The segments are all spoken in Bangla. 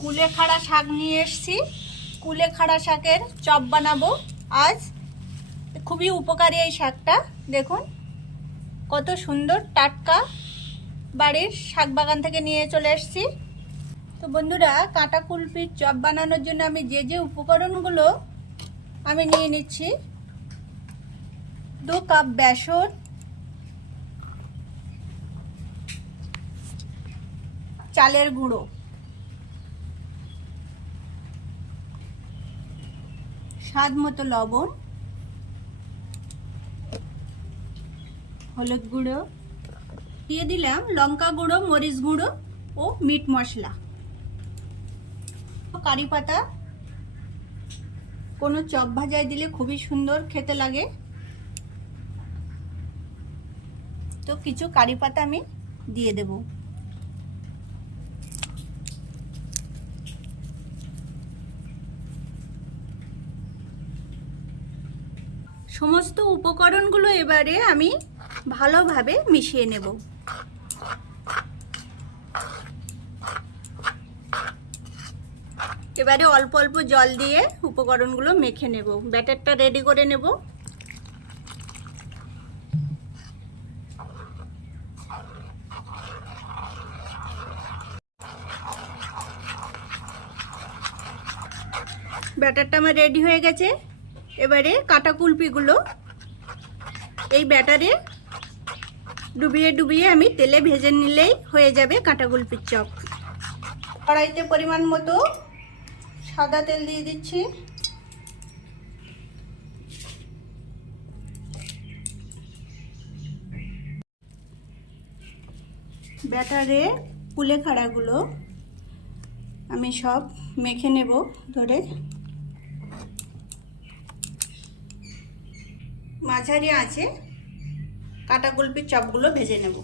কুলেখাড়া শাক নিয়ে এসেছি। কুলেখাড়া শাকের চপ বানাবো আজ। খুবই উপকারী এই শাকটা। দেখুন কত সুন্দর, টাটকা, বাড়ির শাক বাগান থেকে নিয়ে চলে এসেছি। তো বন্ধুরা, কাঁটা কুলপির চপ বানানোর জন্য আমি যে যে উপকরণগুলো আমি নিয়ে নিচ্ছি: 2 কাপ বেসন, চালের গুঁড়ো, স্বাদ মতো লবণ, হলুদ গুঁড়ো, দিয়ে দিলাম লঙ্কা গুঁড়ো, মরিচ গুঁড়ো ও মিট মশলা, কারি পাতা। কোনো চপ ভাজায় দিলে খুবই সুন্দর খেতে লাগে। তো কিছু কারি পাতা আমি দিয়ে দেব। সমস্ত উপকরণগুলো এবারে আমি ভালোভাবে মিশিয়ে নেব। এবারে অল্প অল্প জল দিয়ে উপকরণগুলো মেখে নেব। ব্যাটারটা রেডি করে নেব। ব্যাটারটা আমার রেডি হয়ে গেছে। এবারে কাঁটা কুলপিগুলো এই ব্যাটারে ডুবিয়ে ডুবিয়ে আমি তেলে ভেজে নিলেই হয়ে যাবে কাঁটা কুলপির চপ। কড়াইতে পরিমাণ মতো সাদা তেল দিয়ে দিচ্ছি। ব্যাটারে কুলেখাড়াগুলো আমি সব মেখে নেব ধরে। মাঝারি আঁচে কাঁটা কুলপির চপগুলো ভেজে নেব।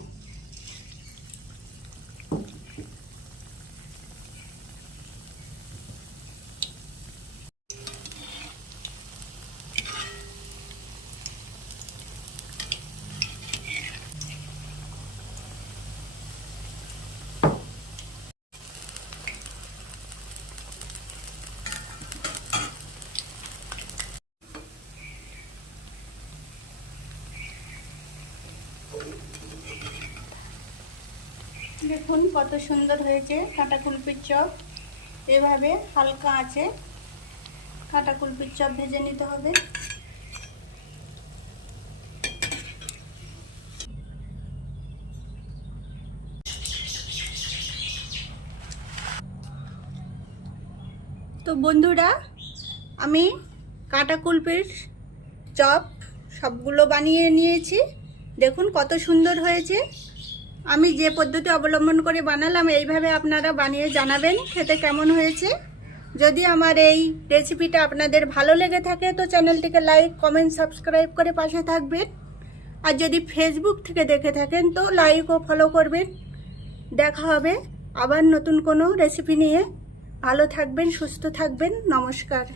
দেখুন কত সুন্দর হয়েছে কাঁটা কুলপির চপ। এভাবে হালকা আঁচে কাঁটা কুলপির চপ ভেজে নিতে হবে। তো বন্ধুরা, আমি কাঁটা কুলপির চপ সবগুলো বানিয়ে নিয়েছি। দেখুন কত সুন্দর হয়েছে। আমি যে পদ্ধতি অবলম্বন করে বানালাম, এইভাবে আপনারা বানিয়ে জানাবেন খেতে কেমন হয়েছে। যদি আমার এই রেসিপিটা আপনাদের ভালো লেগে থাকে তো চ্যানেলটিকে লাইক, কমেন্ট, সাবস্ক্রাইব করে পাশে থাকবেন। আর যদি ফেসবুক থেকে দেখে থাকেন তো লাইক ও ফলো করবেন। দেখা হবে আবার নতুন কোনো রেসিপি নিয়ে। ভালো থাকবেন, সুস্থ থাকবেন। নমস্কার।